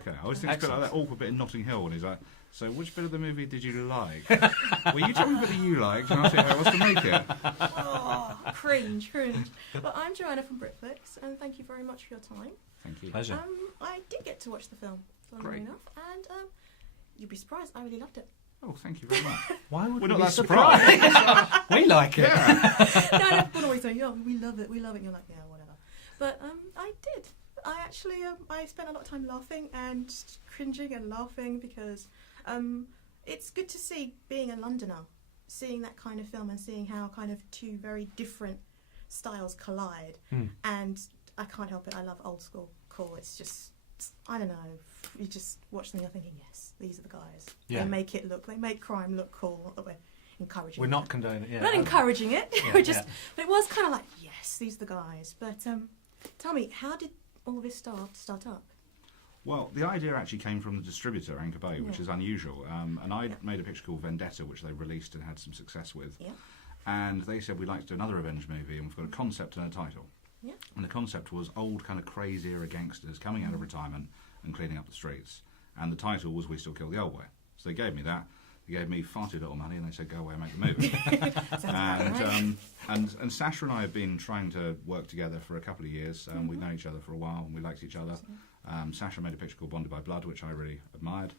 Okay. I always think it's a bit like that awkward bit in Notting Hill when he's like, so which bit of the movie did you like? Well, you tell me what you liked, and I'll say how else to make it. Oh, cringe. Well, I'm Joanna from BritFlicks, and thank you very much for your time. Thank you. Pleasure. I did get to watch the film, funnily enough, and you'd be surprised, I really loved it. Oh, thank you very much. Why would We're we not be that surprised? We like it. Yeah. No, everyone always say, "Yeah, we love it," and you're like, "Yeah, whatever." But I did. I actually I spent a lot of time laughing and just cringing and laughing because it's good to see, being a Londoner, seeing that kind of film and seeing how kind of two very different styles collide. And I can't help it. I love old school cool. It's just, I don't know. You just watch them and you're thinking, yes, these are the guys. Yeah. They make crime look cool. Not that we're encouraging. We're not condoning it. Yeah, We're not encouraging it. Yeah, We're just, but it was kind of like, yes, these are the guys. But tell me, how did all of this start up? Well, the idea actually came from the distributor, Anchor Bay, which is unusual. And I made a picture called Vendetta, which they released and had some success with. Yeah. And they said, we'd like to do another revenge movie, and we've got a concept and a title. Yeah. And the concept was old kind of Krays era gangsters coming out of retirement and cleaning up the streets. And the title was We Still Kill the Old Way. So they gave me that. They gave me far too little money, and they said, go away and make the movie. And Sacha and I have been trying to work together for a couple of years. We've known each other for a while, and we liked each other. Sacha made a picture called Bonded by Blood, which I really admired.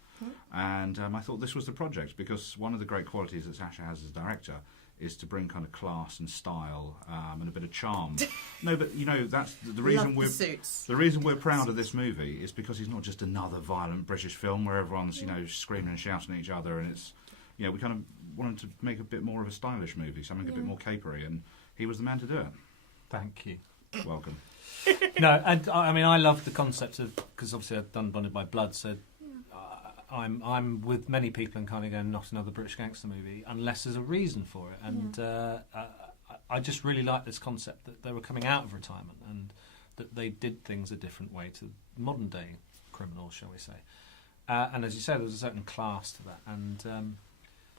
And I thought this was the project, because one of the great qualities that Sacha has as a director is to bring kind of class and style and a bit of charm. No, but you know, that's the reason the reason we're proud of this movie is because it's not just another violent British film where everyone's screaming and shouting at each other, and it's we kind of wanted to make a bit more of a stylish movie, something a bit more capery, and he was the man to do it. Thank you. Welcome. No, and I mean, I love the concept of, because obviously I've done Bonded by Blood, so I'm with many people and kind of going, not another British gangster movie unless there's a reason for it. And I just really like this concept that they were coming out of retirement and that they did things a different way to modern day criminals, shall we say. And as you say, there was a certain class to that.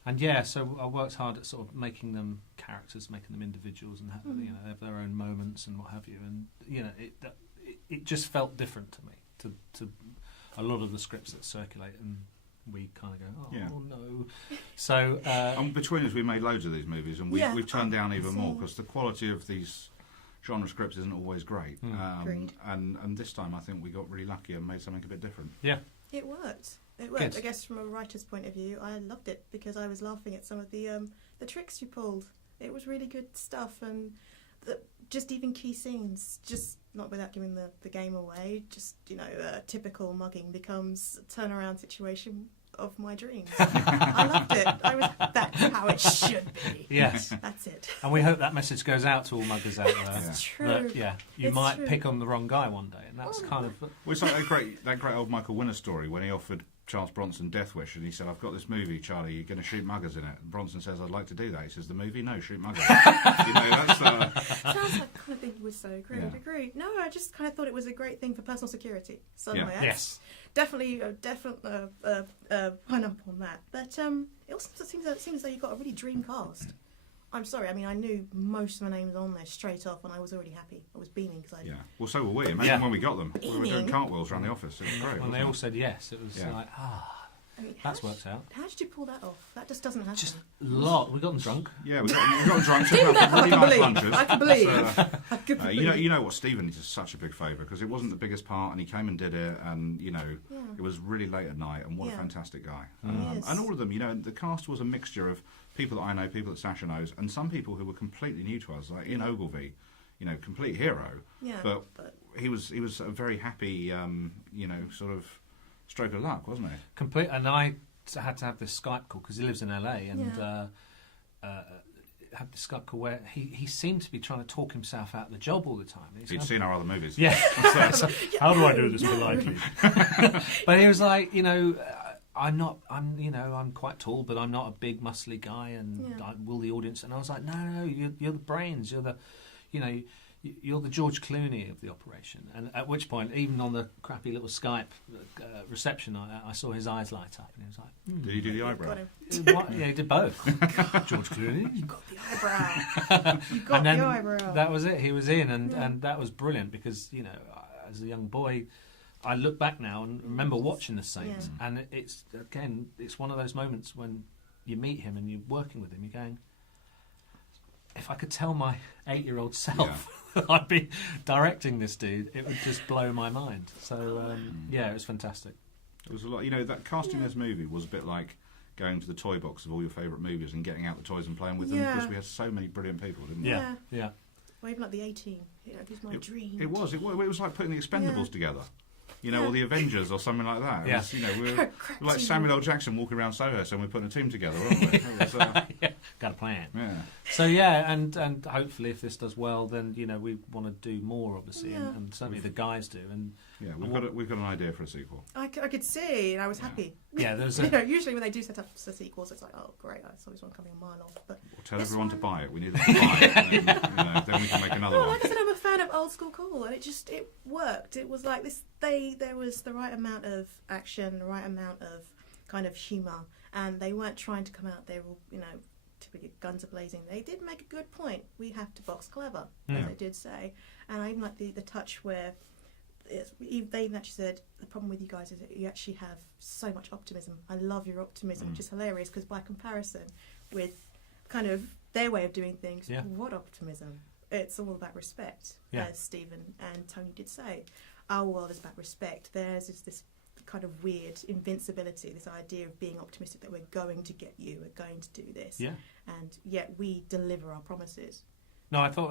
And yeah, so I worked hard at sort of making them characters, making them individuals, and they have their own moments and what have you. And it just felt different to me to a lot of the scripts that circulate, and we kind of go, oh no. So between us, we made loads of these movies, and we've turned down even more because the quality of these genre scripts isn't always great. And this time, I think we got really lucky and made something a bit different. Yeah, it worked. It worked. Good. I guess from a writer's point of view, I loved it because I was laughing at some of the tricks you pulled. It was really good stuff, and just even key scenes, just not without giving the game away, just, a typical mugging becomes a turnaround situation of my dreams. I loved it. That's how it should be. Yes. That's it. And we hope that message goes out to all muggers out there. That's true. That, you might pick on the wrong guy one day, and that's kind of... Well, it's like that great old Michael Winner story when he offered Charles Bronson Death Wish, and he said, I've got this movie, Charlie, you're going to shoot muggers in it. And Bronson says, I'd like to do that. He says, the movie? No, shoot muggers. That's... Sounds like the kind of thing you would say. Agreed. No, I just kind of thought it was a great thing for personal security. So yes. Definitely pun up on that. But it also seems as though you've got a really dream cast. I'm sorry, I mean, I knew most of the names on there straight off, and I was already happy. I was beaming because Yeah, well, so were we. Imagine when we got them. We were doing cartwheels around the office. It was great. When they all said yes, it was like, that's worked out. How did you pull that off? That just doesn't happen. Just a lot. We got them drunk. Yeah, we got them drunk. Took out really nice lunches. I can believe. You know what, Stephen did us such a big favour because it wasn't the biggest part, and he came and did it, and it was really late at night, and what a fantastic guy. And all of them, the cast was a mixture of people that I know, people that Sacha knows, and some people who were completely new to us, like Ian Ogilvy, complete hero. Yeah, but he was a very happy, sort of stroke of luck, wasn't he? Complete. And I had to have this Skype call because he lives in LA, and had this Skype call where he seemed to be trying to talk himself out of the job all the time. He'd seen our other movies. Yeah. So, how do I do this politely? But he was like, I'm quite tall, but I'm not a big muscly guy, and will the audience? And I was like, no, you're the brains. You're the, you're the George Clooney of the operation. And at which point, even on the crappy little Skype reception, I saw his eyes light up, and he was like, Did he do the eyebrow? Yeah, he did both. George Clooney. You got the eyebrow. You got the eyebrow. That was it. He was in, and that was brilliant because, as a young boy, I look back now and remember watching The Saint, and it's one of those moments when you meet him and you're working with him, you're going, if I could tell my 8-year-old self that I'd be directing this dude, it would just blow my mind. So, it was fantastic. It was a lot. That casting this movie was a bit like going to the toy box of all your favourite movies and getting out the toys and playing with them, because we had so many brilliant people, didn't we? Yeah. Or even like the A-Team. It was my dream. It was like putting the Expendables together. Or the Avengers or something like that. It was, we were like Samuel L. Jackson walking around Soho saying we're putting a team together, weren't we? It was, got a plan. Yeah. So and hopefully if this does well, then we want to do more, obviously, and certainly the guys do. And we've got an idea for a sequel. I could see, and I was happy. Yeah, there's usually when they do set up the sequels, it's like, oh great, I saw this one coming a mile off. But we'll tell everyone to buy it. We need them to buy it, and then we can make another one. Like I said, I'm a fan of old school cool, and it worked. It was like this. There was the right amount of action, the right amount of kind of humour, and they weren't trying to come out there all, typically guns a-blazing. They did make a good point. We have to box clever, as they did say. And I even like the touch where they even actually said, the problem with you guys is that you actually have so much optimism. I love your optimism, which is hilarious, because by comparison with kind of their way of doing things, what optimism? It's all about respect, as Stephen and Tony did say. Our world is about respect. Theirs is this kind of weird invincibility, this idea of being optimistic that we're going to get you, we're going to do this. Yeah. And yet we deliver our promises. No, I thought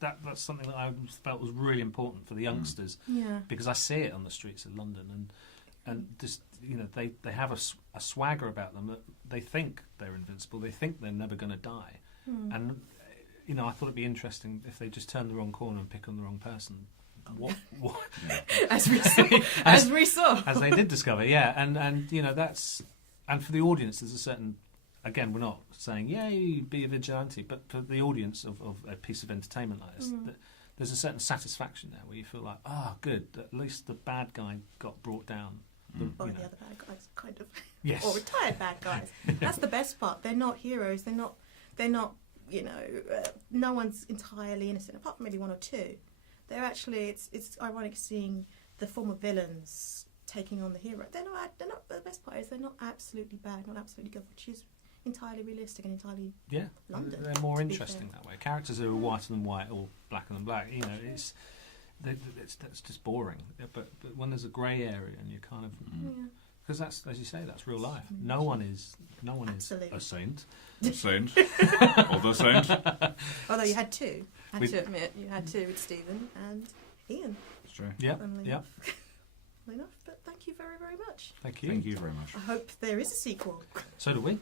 that's something that I felt was really important for the youngsters. Yeah. Because I see it on the streets of London, and just they have a swagger about them that they think they're invincible. They think they're never going to die. And I thought it'd be interesting if they just turn the wrong corner and pick on the wrong person. What as we saw as they did discover, and that's, and for the audience there's a certain, again, we're not saying yay be a vigilante, but for the audience of a piece of entertainment like this, there's a certain satisfaction there where you feel like, good, at least the bad guy got brought down. The other bad guys, kind of, or retired bad guys. That's the best part. They're not heroes. They're not. No one's entirely innocent, apart from maybe one or two. They're actually, it's ironic seeing the former villains taking on the hero. They're not. The best part is they're not absolutely bad, not absolutely good, which is entirely realistic and entirely London. They're more interesting that way. Characters who are whiter than white or blacker than black, it's just boring. But when there's a grey area and you kind of, because that's, as you say, that's real life. No one is a saint. A saint. Or the saint. Although you had two. I have to admit, you had two with Stephen and Ian. It's true. Yeah. Enough, but thank you very, very much. Thank you. Thank you very much. I hope there is a sequel. So do we.